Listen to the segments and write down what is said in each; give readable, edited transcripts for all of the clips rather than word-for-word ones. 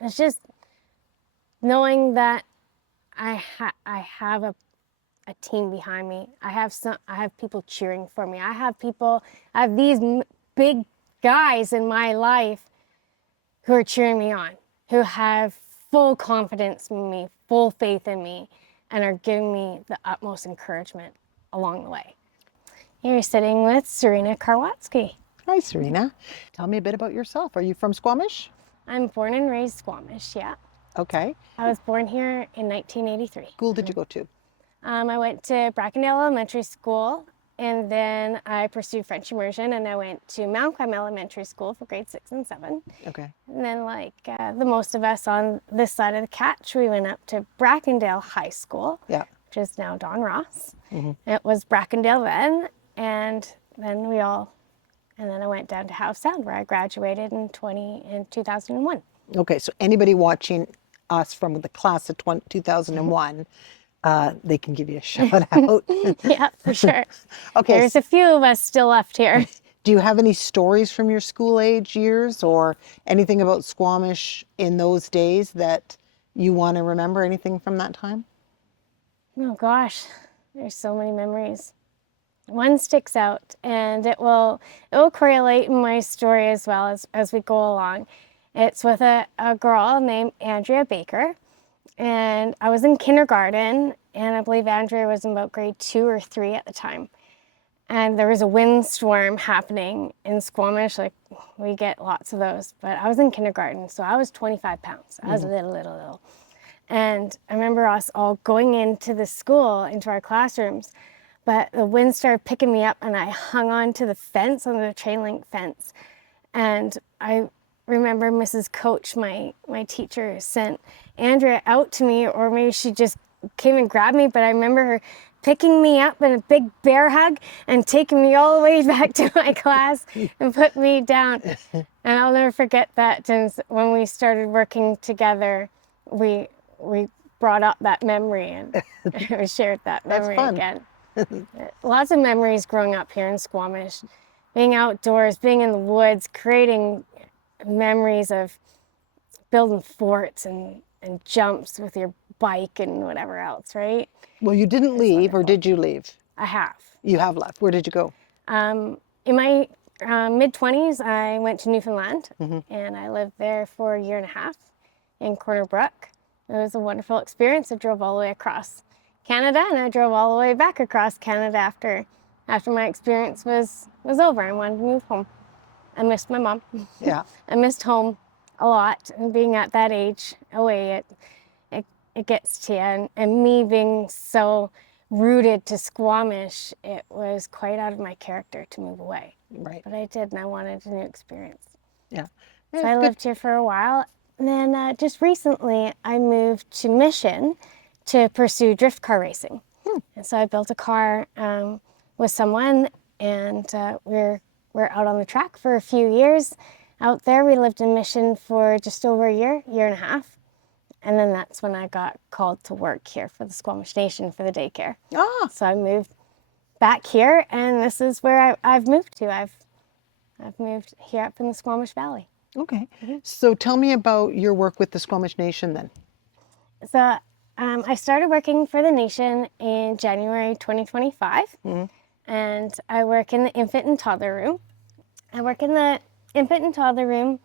it's just knowing that I have a team behind me. I have people cheering for me. I have these big guys in my life who are cheering me on, who have full confidence in me, full faith in me, and are giving me the utmost encouragement along the way. You're sitting with Serena Karwatski. Hi, Serena. Tell me a bit about yourself. Are you from Squamish? I'm born and raised Squamish, yeah. Okay. I was born here in 1983. School did you go to? I went to Brackendale Elementary School, and then I pursued French immersion, and I went to Mount Clem Elementary School for grade 6 and 7. Okay. And then, like the most of us on this side of the catch, we went up to Brackendale High School, Yeah. which is now Don Ross. It was Brackendale then, and then I went down to Howe Sound, where I graduated in 2001. Okay, so anybody watching us from the class of 2001, they can give you a shout out. Yeah, for sure. Okay. There's a few of us still left here. Do you have any stories from your school age years or anything about Squamish in those days that you want to remember? Anything from that time? Oh gosh, there's so many memories. One sticks out, and it will correlate in my story as well as we go along. It's with a girl named Andrea Baker, and I was in kindergarten, and I believe Andrea was in about grade 2 or 3 at the time. And there was a windstorm happening in Squamish, like we get lots of those, but I was in kindergarten, so I was 25 pounds. I was little. And I remember us all going into the school, into our classrooms, but the wind started picking me up and I hung on to the fence, on the chain link fence. And I remember Mrs. Coach, my teacher, sent Andrea out to me, or maybe she just came and grabbed me, but I remember her picking me up in a big bear hug and taking me all the way back to my class and put me down. And I'll never forget that. And when we started working together, we brought up that memory and we shared that memory again. Lots of memories growing up here in Squamish, being outdoors, being in the woods, creating memories of building forts and jumps with your bike and whatever else, right? Well, you didn't leave, or did you leave? I have. You have left. Where did you go? In my mid-20s, I went to Newfoundland, and I lived there for a year and a half in Corner Brook. It was a wonderful experience. I drove all the way across Canada, and I drove all the way back across Canada after my experience was over. I wanted to move home. I missed my mom. Yeah. I missed home a lot, and being at that age away, it gets to you. And me being so rooted to Squamish, it was quite out of my character to move away. Right. But I did, and I wanted a new experience. Yeah. So I lived here for a while. And then just recently, I moved to Mission to pursue drift car racing. And so I built a car with someone, and we're out on the track for a few years. Out there, we lived in Mission for just over a year and a half. And then that's when I got called to work here for the Squamish Nation for the daycare. Ah. So I moved back here, and this is where I've moved to. I've moved here up in the Squamish Valley. Okay. So tell me about your work with the Squamish Nation then. So I started working for the Nation in January 2025, and I work in the infant and toddler room. I work in the infant and toddler room.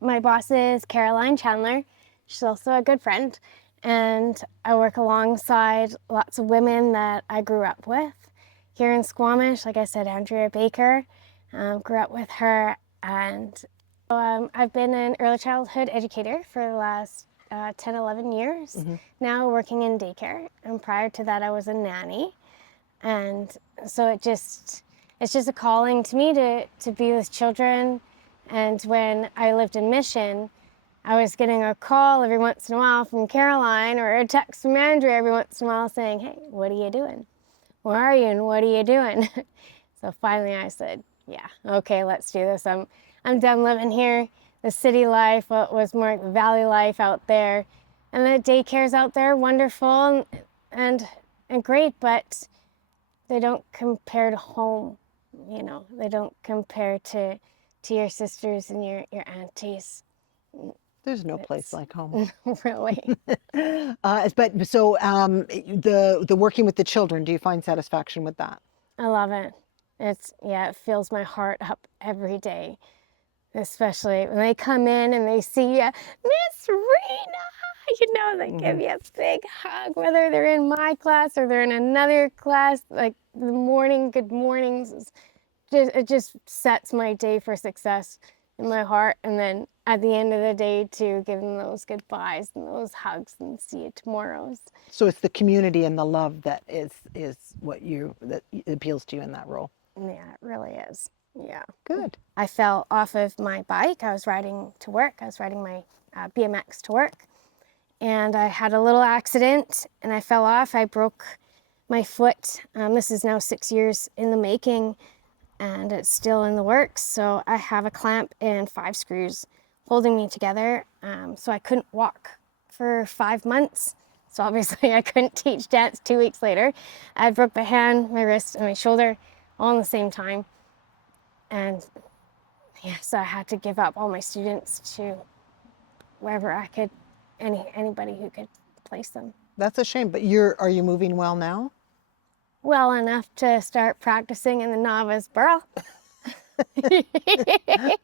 My boss is Caroline Chandler. She's also a good friend, and I work alongside lots of women that I grew up with here in Squamish. Like I said, Andrea Baker, grew up with her, and I've been an early childhood educator for the last 10, 11 years, now working in daycare, and prior to that I was a nanny. And so it's just a calling to me to be with children. And when I lived in Mission, I was getting a call every once in a while from Caroline, or a text from Andrea every once in a while saying, hey, what are you doing? Where are you and what are you doing? So finally I said, yeah, okay, let's do this. I'm done living here. The city life, what was more like the valley life out there. And the daycares out there, wonderful and great, but they don't compare to home, you know. They don't compare to your sisters and your aunties. There's no place It's like home. really, But so the working with the children, do you find satisfaction with that? I love it. It fills my heart up every day, especially when they come in and they see you, Miss Serena. They give Hmm. you a big hug, whether they're in my class or they're in another class. Like the morning, good mornings, it just sets my day for success in my heart. And then at the end of the day, to give them those goodbyes and those hugs and see you tomorrow. So it's the community and the love that is what that appeals to you in that role. Yeah, it really is. Yeah. Good. I fell off of my bike. I was riding to work. I was riding my BMX to work. And I had a little accident and I fell off. I broke my foot. This is now 6 years in the making and it's still in the works. So I have a clamp and 5 screws holding me together. So I couldn't walk for 5 months. So obviously I couldn't teach dance 2 weeks later. I broke my hand, my wrist, and my shoulder all in the same time. And yeah, so I had to give up all my students to wherever I could, anybody who could place them. That's a shame, but are you moving well now? Well enough to start practicing in the novice barrel.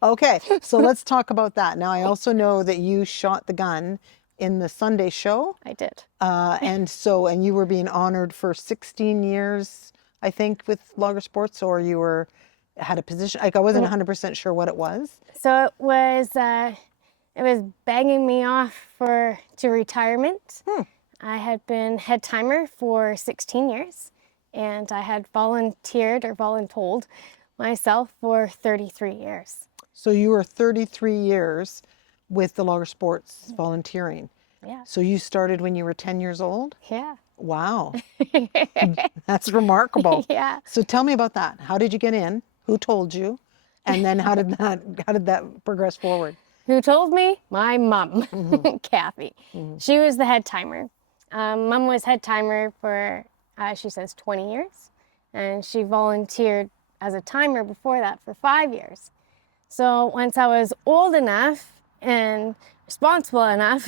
Okay, so let's talk about that. Now, I also know that you shot the gun in the Sunday show. I did. And you were being honored for 16 years, I think, with Logger Sports, or had a position. Like, I wasn't 100% sure what it was. So it was banging me off to retirement. I had been head timer for 16 years, and I had volunteered or voluntold myself for 33 years. So you were 33 years with the Logger Sports volunteering. Yeah. So you started when you were 10 years old? Yeah. Wow, that's remarkable. Yeah. So tell me about that. How did you get in? Who told you? And then how did that progress forward? Who told me? My mom, Kathy. She was the head timer. Mom was head timer for, she says, 20 years. And she volunteered as a timer before that for 5 years. So once I was old enough and responsible enough,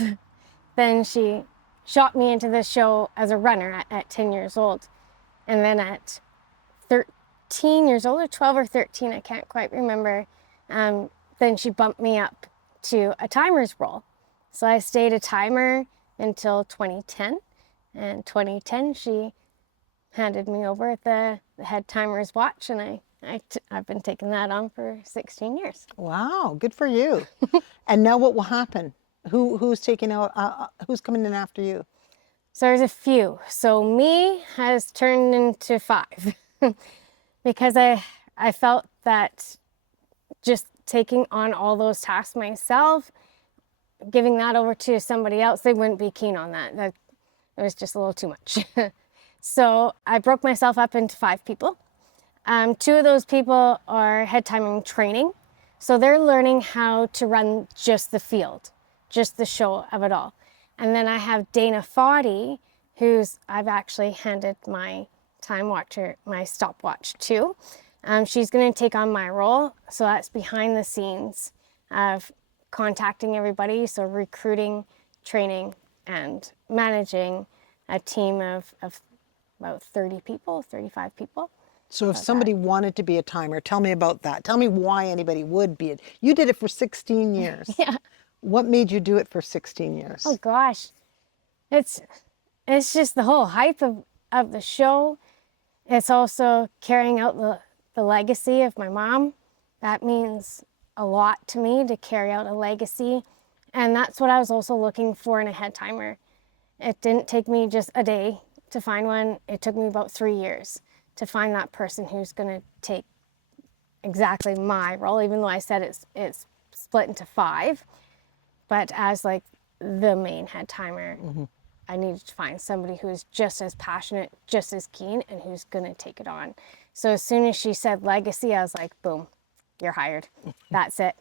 then she shot me into the show as a runner at 10 years old. And then at 13 years old, or 12 or 13, I can't quite remember, then she bumped me up to a timer's role. So I stayed a timer until 2010. And 2010, she handed me over the head timer's watch, and I've been taking that on for 16 years. Wow, good for you. And now what will happen? Who's taking out? Who's coming in after you? So there's a few. So me has turned into 5 because I felt that just taking on all those tasks myself, giving that over to somebody else, they wouldn't be keen on that. That it was just a little too much. So I broke myself up into 5 people. 2 of those people are head timing training. So they're learning how to run just the field, just the show of it all. And then I have Dana Foddy, I've actually handed my time watcher, my stopwatch to. She's going to take on my role. So that's behind the scenes of contacting everybody. So recruiting, training, and managing a team of about 30 people, 35 people. So if somebody wanted to be a timer, tell me about that. Tell me why anybody would be it. You did it for 16 years. Yeah. What made you do it for 16 years? Oh gosh. It's just the whole hype of the show. It's also carrying out the legacy of my mom. That means a lot to me, to carry out a legacy. And that's what I was also looking for in a head timer. It didn't take me just a day to find one. It took me about 3 years to find that person who's going to take exactly my role, even though I said it's split into 5. But as like the main head timer, I needed to find somebody who's just as passionate, just as keen, and who's going to take it on. So as soon as she said legacy, I was like, boom, you're hired. That's it.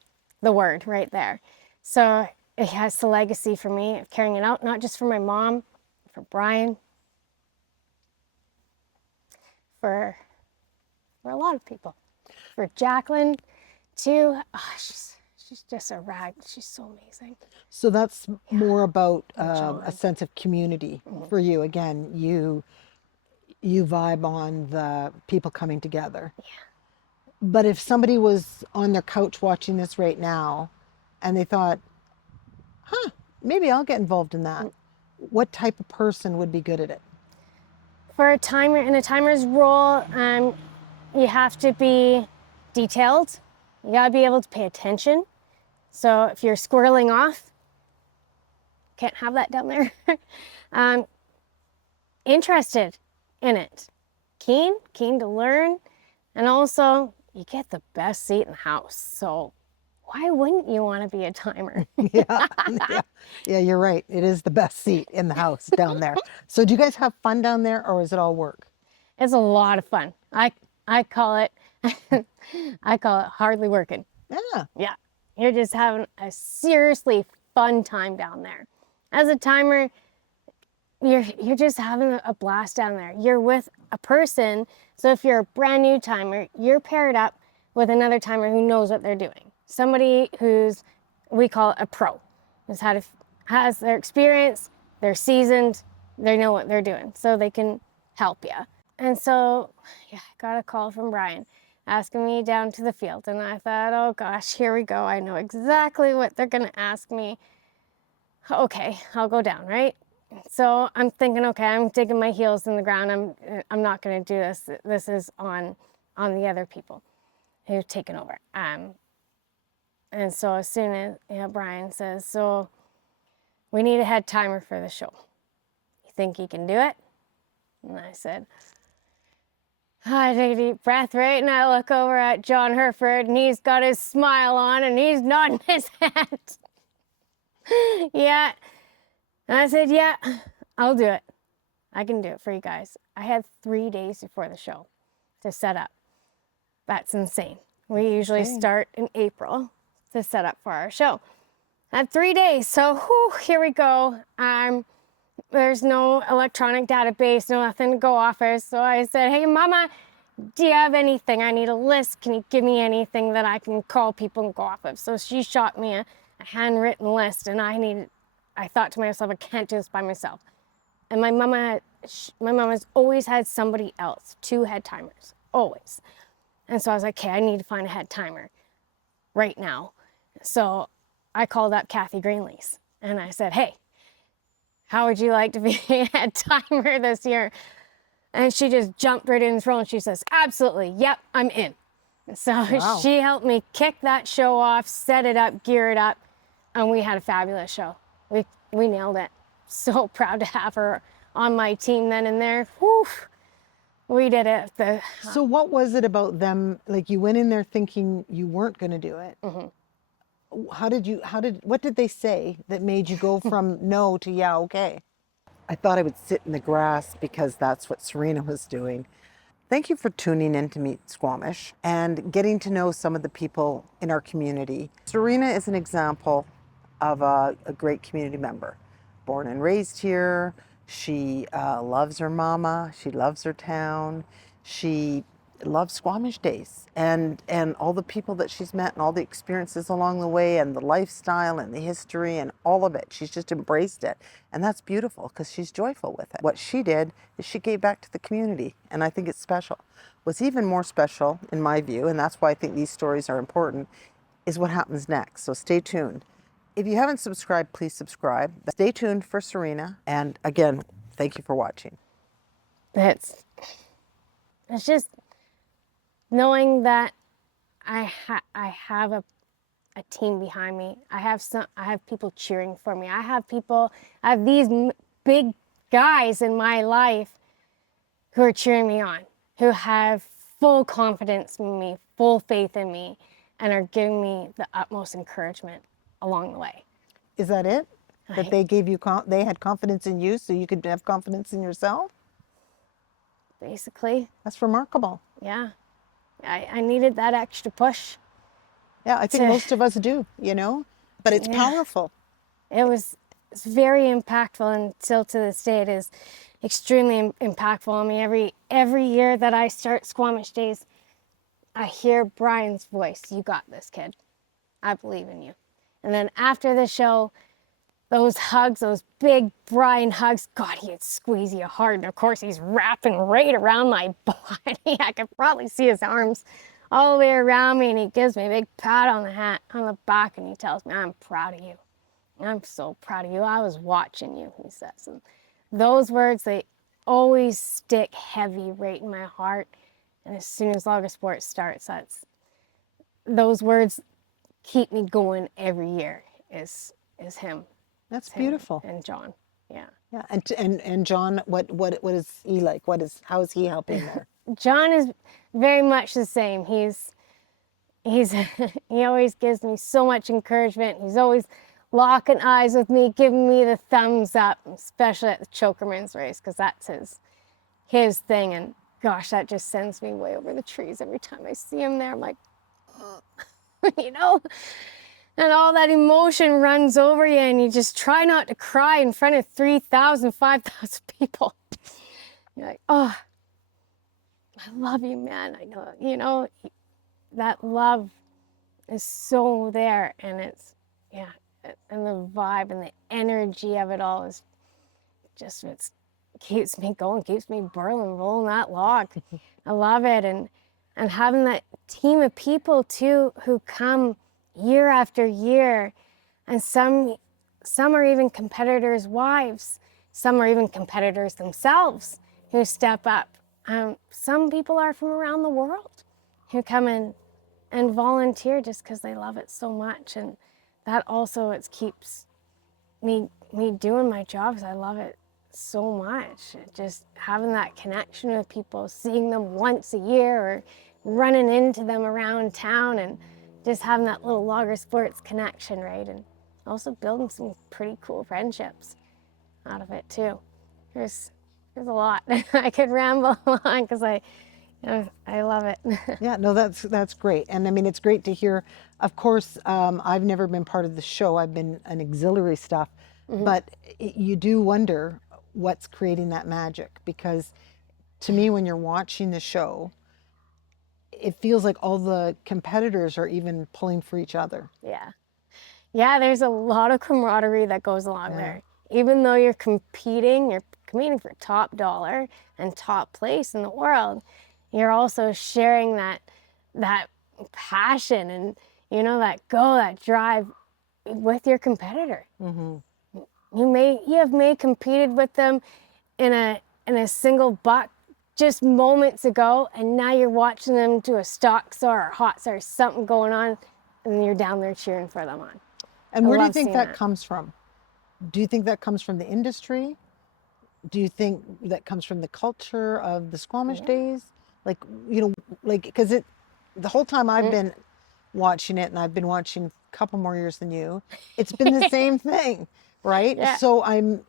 The word right there. So it has the legacy for me of carrying it out, not just for my mom, for Brian, for a lot of people. For Jacqueline, too. Oh, she's she's just a rag. She's so amazing. So that's more about And a John. sense of community for you. Again, you vibe on the people coming together. But if somebody was on their couch watching this right now and they thought, huh, maybe I'll get involved in that, what type of person would be good at it? For a timer, in a timer's role, you have to be detailed. You gotta be able to pay attention. So if you're squirreling off, can't have that down there. Interested in it, keen to learn, and also you get the best seat in the house. So why wouldn't you want to be a timer? Yeah, yeah, you're right. It is the best seat in the house down there. So do you guys have fun down there, or is it all work? It's a lot of fun. I call it I call it hardly working. Yeah. Yeah, you're just having a seriously fun time down there. As a timer, you're just having a blast down there. You're with a person, so if you're a brand new timer, you're paired up with another timer who knows what they're doing. Somebody who's, we call it a pro, has their experience, they're seasoned, they know what they're doing, so they can help you. And so, yeah, I got a call from Brian asking me down to the field, and I thought, oh gosh, here we go. I know exactly what they're gonna ask me. Okay, I'll go down, right? So I'm thinking, okay, I'm digging my heels in the ground. I'm not going to do this. This is on the other people who've taken over. And so as soon as Brian says, so we need a head timer for the show. You think you can do it? And I said, I take a deep breath, right? And I look over at John Herford, and he's got his smile on, and he's nodding his head. Yeah. And I said, yeah, I'll do it. I can do it for you guys. I had 3 days before the show to set up. That's insane. We usually start in April to set up for our show. I had 3 days, so here we go. There's no electronic database, no nothing to go off of. So I said, hey, Mama, do you have anything? I need a list. Can you give me anything that I can call people and go off of? So she shot me a handwritten list, and I thought to myself, I can't do this by myself. And my mama has always had somebody else, 2 head timers, always. And so I was like, okay, I need to find a head timer right now. So I called up Kathy Greenlease and I said, hey, how would you like to be a head timer this year? And she just jumped right in the role and she says, absolutely, yep, I'm in. So Wow. she helped me kick that show off, set it up, gear it up, and we had a fabulous show. We nailed it. So proud to have her on my team then and there. Whew, we did it. So what was it about them? Like you went in there thinking you weren't going to do it. What did they say that made you go from no to yeah, okay? I thought I would sit in the grass because that's what Serena was doing. Thank you for tuning in to Meet Squamish and getting to know some of the people in our community. Serena is an example of a great community member. Born and raised here. She loves her mama. She loves her town. She loves Squamish Days and all the people that she's met and all the experiences along the way and the lifestyle and the history and all of it. She's just embraced it. And that's beautiful because she's joyful with it. What she did is she gave back to the community, and I think it's special. What's even more special, in my view, and that's why I think these stories are important, is what happens next. So stay tuned. If you haven't subscribed, please subscribe. Stay tuned for Serena. And again, thank you for watching. It's just knowing that I have a team behind me. I have people cheering for me. I have these big guys in my life who are cheering me on, who have full confidence in me, full faith in me, and are giving me the utmost encouragement along the way. Is that it? That they gave you, they had confidence in you so you could have confidence in yourself? Basically, That's remarkable. yeah. I needed that extra push. Yeah, I think most of us do, you know, but it's powerful. It's very impactful, and still to this day it is extremely impactful on me. Every year that I start Squamish Days, I hear Brian's voice. You got this, kid. I believe in you. And then after the show, those hugs, those big Brian hugs, God, he'd squeeze you hard. And of course, he's wrapping right around my body. I could probably see his arms all the way around me, and he gives me a big pat on the back, and he tells me, I'm proud of you. I'm so proud of you. I was watching you, he says. And those words, they always stick heavy right in my heart. And as soon as Logger Sports starts, those words keep me going every year is him. That's beautiful. And John. Yeah. Yeah. And John, what is he like? How is he helping there? John is very much the same. He's he always gives me so much encouragement. He's always locking eyes with me, giving me the thumbs up, especially at the Chokerman's race, because that's his thing. And gosh, that just sends me way over the trees every time I see him there. I'm like, you know, and all that emotion runs over you, and you just try not to cry in front of 3,000, 5,000 people. You're like, oh, I love you, man. I know, you know, that love is so there, and it's, yeah, and the vibe and the energy of it all is just, it keeps me going, keeps me burling, rolling that log. I love it. And having that team of people too, who come year after year, and some are even competitors' wives, some are even competitors themselves who step up. Some people are from around the world who come in and volunteer just because they love it so much. And that also, it keeps me doing my job because I love it so much. Just having that connection with people, seeing them once a year or running into them around town, and just having that little Logger Sports connection, right? And also building some pretty cool friendships out of it too. There's a lot. I could ramble on because I love it. Yeah, no, that's great. And I mean, it's great to hear. Of course, I've never been part of the show. I've been an auxiliary staff, but you do wonder what's creating that magic, because to me, when you're watching the show, it feels like all the competitors are even pulling for each other. Yeah. Yeah, there's a lot of camaraderie that goes along there. Even though you're competing for top dollar and top place in the world, you're also sharing that passion and, you know, that drive with your competitor. You may competed with them in a single buck just moments ago, and now you're watching them do a stock star or hot star, something going on, and you're down there cheering for them on. And where do you think that comes from? Do you think that comes from the industry? Do you think that comes from the culture of the Squamish Days? Like, you know, like, because the whole time I've been watching it, and I've been watching a couple more years than you, it's been the same thing, right? Yeah. So I'm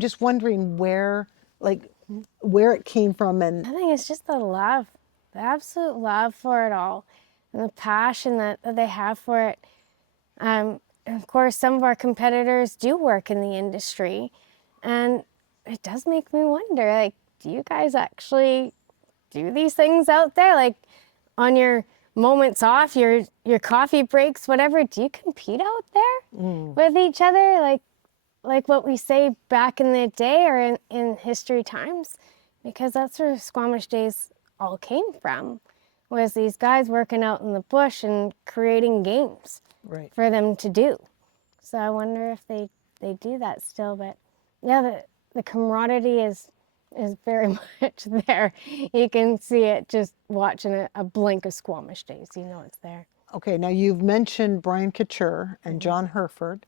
just wondering where it came from. And I think it's just the love, the absolute love for it all, and the passion that they have for it. And of course, some of our competitors do work in the industry, and it does make me wonder, like, do you guys actually do these things out there? Like, on your moments off, your coffee breaks, whatever, do you compete out there with each other? Like what we say back in the day or in history times? Because that's where Squamish Days all came from, was these guys working out in the bush and creating games for them to do. So I wonder if they do that still. But yeah, the camaraderie is very much there. You can see it just watching a blink of Squamish Days. You know it's there. Okay, now you've mentioned Brian Couture and John Herford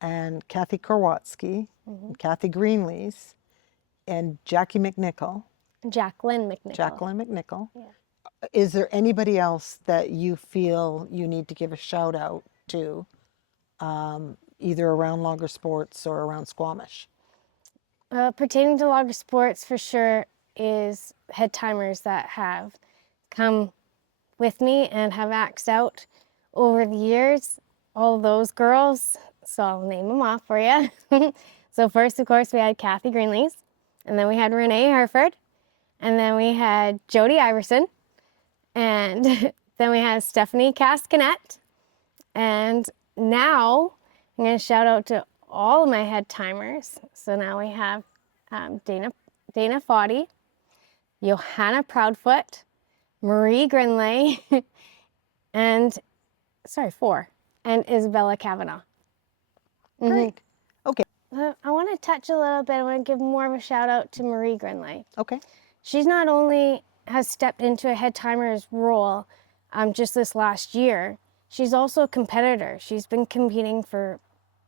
and Kathy Karwatski and Kathy Greenlees and Jackie McNichol. Jacqueline McNichol. Jacqueline McNichol. Yeah. Is there anybody else that you feel you need to give a shout out to, either around Logger Sports or around Squamish? Pertaining to Logger Sports, for sure, is head timers that have come with me and have axed out over the years. All those girls, so I'll name them off for you. So first, of course, we had Kathy Greenlees, and then we had Renee Herford, and then we had Jody Iverson, and then we had Stephanie Cascanet, And now I'm going to shout out to all of my head timers. So now we have Dana Foddy, Johanna Proudfoot, Marie Grinley, and 4, and Isabella Kavanaugh. Great. Okay. I want to touch a little bit. I want to give more of a shout out to Marie Grinley. Okay. She's not only has stepped into a head timer's role just this last year, she's also a competitor. She's been competing for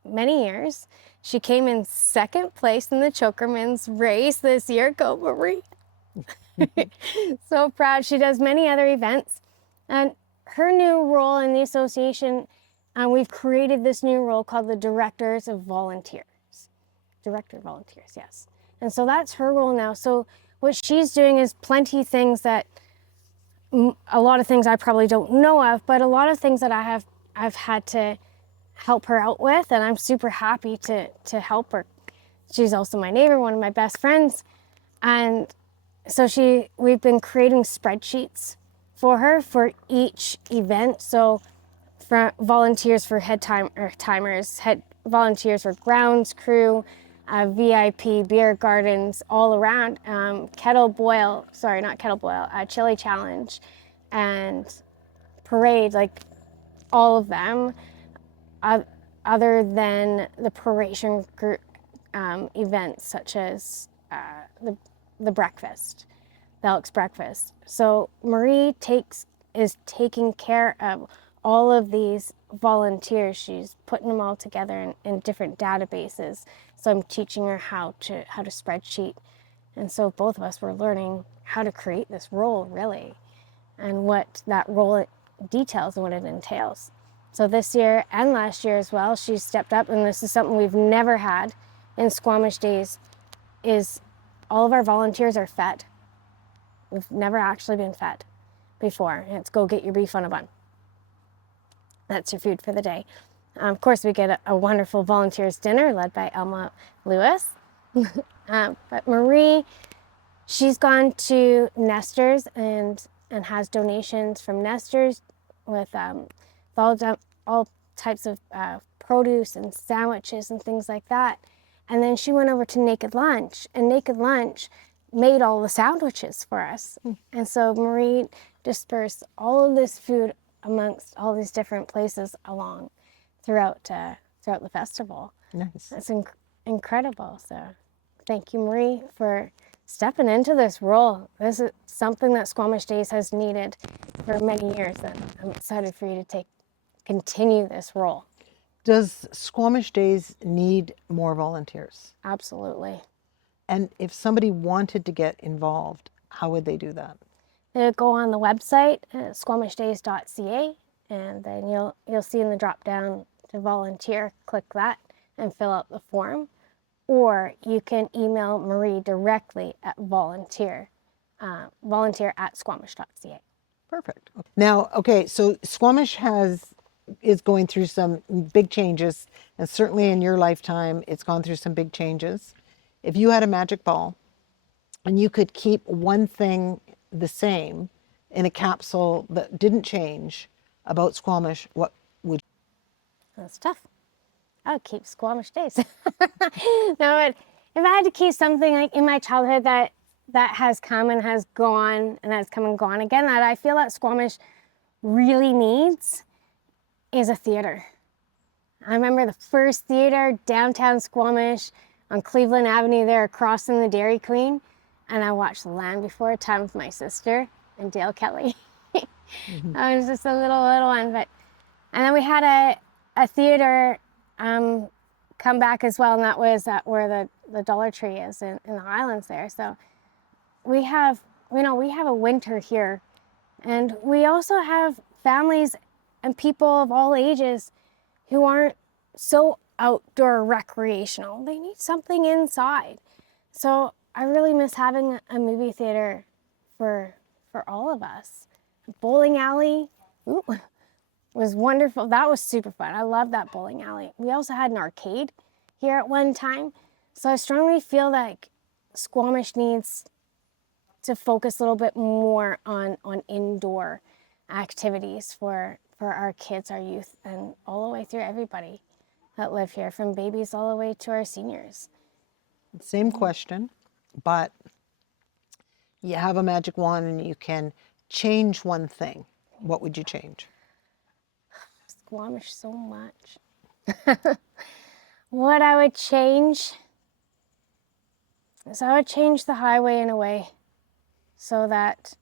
many years. She came in second place in the Chokerman's race this year. Go Marie. So proud. She does many other events. And her new role in the association, we've created this new role called the Director of Volunteers, yes. And so that's her role now. So what she's doing is plenty things that, a lot of things I probably don't know of, but a lot of things that I've had to help her out with, and I'm super happy to help her. She's also my neighbor, one of my best friends. And so we've been creating spreadsheets for her for each event. So for volunteers for timers, volunteers for grounds crew, VIP beer gardens all around, chili challenge and parade, like all of them, other than the paration group events such as the breakfast, the Elks breakfast. So Marie is taking care of all of these volunteers. She's putting them all together in different databases. So I'm teaching her how to spreadsheet. And so both of us were learning how to create this role, really, and what that role details and what it entails. So this year and last year as well, she stepped up, and this is something we've never had in Squamish Days, is all of our volunteers are fed. We've never actually been fed before. It's go get your beef on a bun. That's your food for the day. Of course, we get a wonderful volunteers dinner led by Elma Lewis. But Marie, she's gone to Nesters and has donations from Nesters with all types of produce and sandwiches and things like that. And then she went over to Naked Lunch, and Naked Lunch made all the sandwiches for us. And so Marie dispersed all of this food amongst all these different places throughout the festival. Nice. It's incredible. So thank you, Marie, for stepping into this role. This is something that Squamish Days has needed for many years, and I'm excited for you to continue this role. Does Squamish Days need more volunteers? Absolutely. And if somebody wanted to get involved, how would they do that? They would go on the website, squamishdays.ca, and then you'll see in the drop down to volunteer, click that and fill out the form. Or you can email Marie directly at volunteer@squamish.ca. Perfect. Now, okay, so Squamish is going through some big changes, and certainly in your lifetime, it's gone through some big changes. If you had a magic ball and you could keep one thing the same in a capsule that didn't change about Squamish, what would you? That's tough. I would keep Squamish Days. No, if I had to keep something like in my childhood that has come and has gone and has come and gone again, that I feel that Squamish really needs is a theater. I remember the first theater, downtown Squamish, on Cleveland Avenue there, across from the Dairy Queen, and I watched The Land Before Time with my sister and Dale Kelly. I was just a little one, and then we had a theater come back as well, and that was where the Dollar Tree is in the Highlands there. So we have a winter here, and we also have families and people of all ages who aren't so outdoor recreational. They need something inside. So I really miss having a movie theater for all of us. Bowling alley was wonderful. That was super fun. I love that bowling alley. We also had an arcade here at one time. So I strongly feel like Squamish needs to focus a little bit more on indoor activities for for our kids, our youth, and all the way through everybody that live here, from babies all the way to our seniors. Same question, but you have a magic wand and you can change one thing. What would you change? Squamish so much. What I would change is I would change the highway in a way so that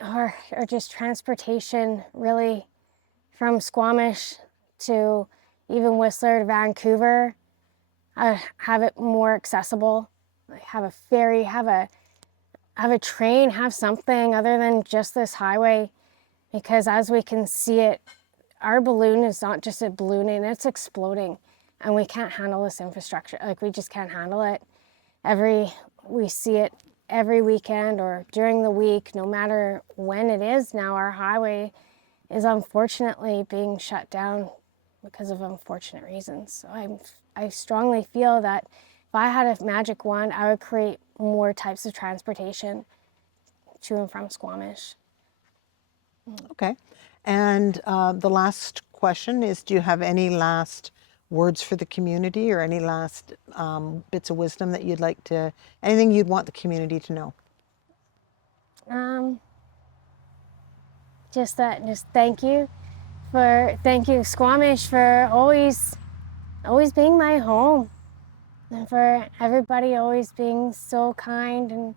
or just transportation really from Squamish to even Whistler to Vancouver, have it more accessible, have a ferry, have a train, have something other than just this highway, because as we can see it, our balloon is not just a ballooning, it's exploding, and we can't handle this infrastructure. Like, we just can't handle it. We see it every weekend or during the week, no matter when it is now. Our highway is unfortunately being shut down because of unfortunate reasons. So I strongly feel that if I had a magic wand, I would create more types of transportation to and from Squamish. Okay. And the last question is, do you have any last words for the community, or any last bits of wisdom that you'd like to, anything you'd want the community to know? Just thank you Squamish for always being my home, and for everybody always being so kind and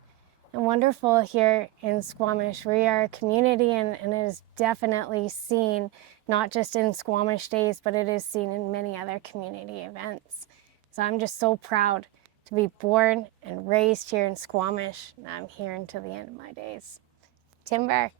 wonderful here in Squamish. We are a community, and it is definitely seen, not just in Squamish Days, but it is seen in many other community events. So I'm just so proud to be born and raised here in Squamish, and I'm here until the end of my days. Timber.